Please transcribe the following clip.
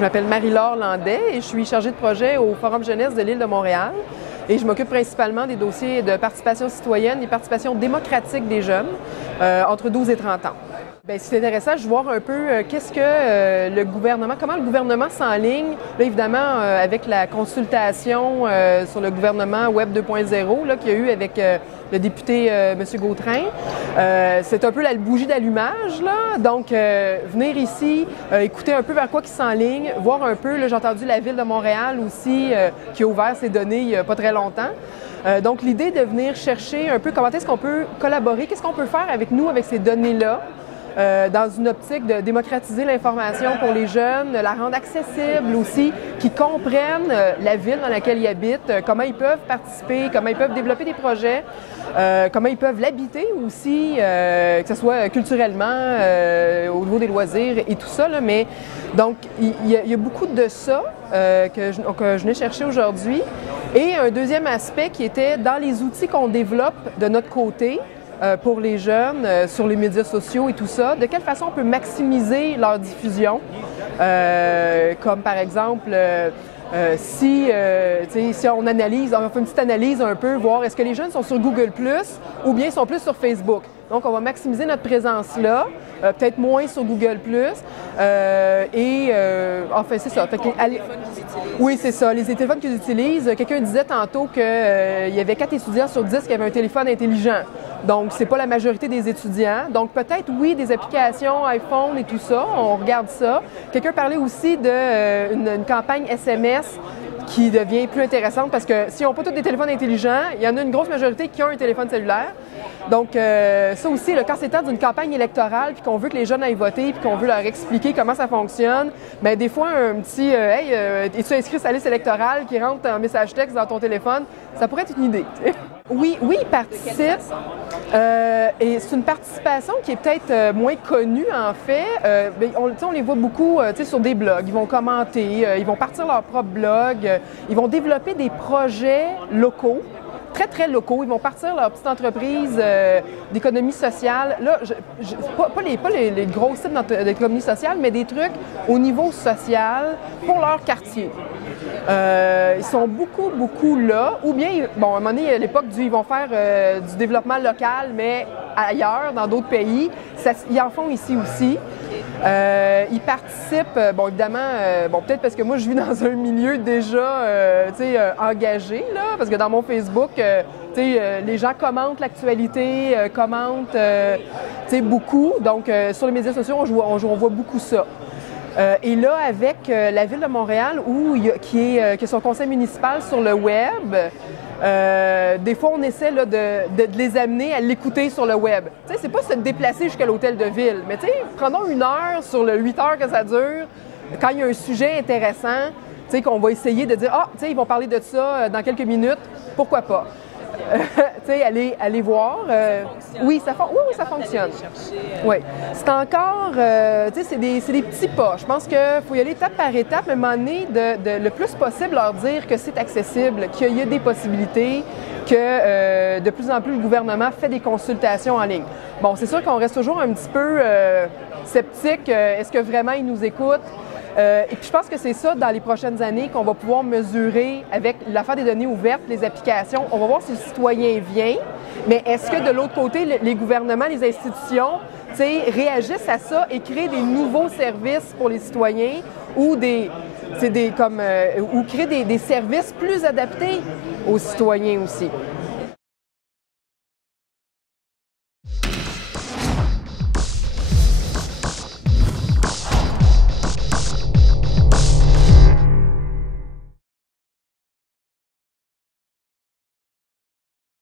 Je m'appelle Marie-Laure Landais et je suis chargée de projet au Forum jeunesse de l'île de Montréal. Et je m'occupe principalement des dossiers de participation citoyenne et participation démocratique des jeunes entre 12 et 30 ans. Bien, c'est intéressant, je veux voir un peu qu'est-ce que le gouvernement, comment le gouvernement s'enligne, là évidemment avec la consultation sur le gouvernement Web 2.0 qu'il y a eu avec le député M. Gautrin. C'est un peu la bougie d'allumage, là. Donc, venir ici, écouter un peu vers quoi ils s'enlignent, voir un peu, là, j'ai entendu la Ville de Montréal aussi qui a ouvert ses données il n'y a pas très longtemps. Donc, l'idée de venir chercher un peu comment est-ce qu'on peut collaborer, qu'est-ce qu'on peut faire avec nous, avec ces données-là, dans une optique de démocratiser l'information pour les jeunes, la rendre accessible aussi, qu'ils comprennent la ville dans laquelle ils habitent, comment ils peuvent participer, comment ils peuvent développer des projets, comment ils peuvent l'habiter aussi, que ce soit culturellement, au niveau des loisirs et tout ça. Là. Mais donc, il y a beaucoup de ça que je venais chercher aujourd'hui. Et un deuxième aspect qui était dans les outils qu'on développe de notre côté, pour les jeunes sur les médias sociaux et tout ça, de quelle façon on peut maximiser leur diffusion, comme par exemple si on analyse, on fait une petite analyse un peu, voir est-ce que les jeunes sont sur Google+, ou bien sont plus sur Facebook. Donc, on va maximiser notre présence là, peut-être moins sur Google+. Enfin, c'est ça. Oui, c'est ça. Les téléphones qu'ils utilisent, quelqu'un disait tantôt qu'il y avait 4 étudiants sur 10 qui avaient un téléphone intelligent. Donc, c'est pas la majorité des étudiants. Donc, peut-être, oui, des applications iPhone et tout ça, on regarde ça. Quelqu'un parlait aussi d'une campagne SMS qui devient plus intéressante parce que si on n'a pas tous des téléphones intelligents, il y en a une grosse majorité qui ont un téléphone cellulaire. Donc, ça aussi, là, quand c'est temps d'une campagne électorale puis qu'on veut que les jeunes aillent voter puis qu'on veut leur expliquer comment ça fonctionne, bien, des fois, un petit « Hey, es-tu inscrit sur la liste électorale » qui rentre en message texte dans ton téléphone, ça pourrait être une idée. Oui, ils participent. Et c'est une participation qui est peut-être moins connue, en fait. On les voit beaucoup sur des blogs. Ils vont commenter, ils vont partir leur propre blog, ils vont développer des projets locaux, très, très locaux. Ils vont partir leur petite entreprise d'économie sociale. Là, pas les gros sites d'économie sociale, mais des trucs au niveau social pour leur quartier. Ils sont beaucoup là. Ou bien, bon, à un moment donné, à l'époque ils vont faire du développement local, mais ailleurs, dans d'autres pays. Ils en font ici aussi. Ils participent, bon, évidemment, peut-être parce que moi, je vis dans un milieu déjà, engagé, là, parce que dans mon Facebook, les gens commentent l'actualité, commentent, beaucoup. Donc, sur les médias sociaux, on voit beaucoup ça. Et là, avec la Ville de Montréal, qui a son conseil municipal sur le web, des fois, on essaie là, de les amener à l'écouter sur le web. Tu sais, c'est pas se déplacer jusqu'à l'hôtel de ville, mais tu sais, prenons 1 heure sur le 8 heures que ça dure, quand il y a un sujet intéressant, tu sais, qu'on va essayer de dire « Ah, tu sais, ils vont parler de ça dans quelques minutes, pourquoi pas? » Tu sais, aller voir. Oui, ça fonctionne. Oui. C'est encore, tu sais, c'est des petits pas. Je pense qu'il faut y aller étape par étape, mais à un moment donné, de le plus possible leur dire que c'est accessible, qu'il y a des possibilités, que de plus en plus le gouvernement fait des consultations en ligne. Bon, c'est sûr qu'on reste toujours un petit peu sceptique. Est-ce que vraiment ils nous écoutent? Et puis je pense que c'est ça, dans les prochaines années, qu'on va pouvoir mesurer avec l'affaire des données ouvertes, les applications. On va voir si le citoyen vient, mais est-ce que de l'autre côté, les gouvernements, les institutions, réagissent à ça et créent des nouveaux services pour les citoyens ou créent des services plus adaptés aux citoyens aussi?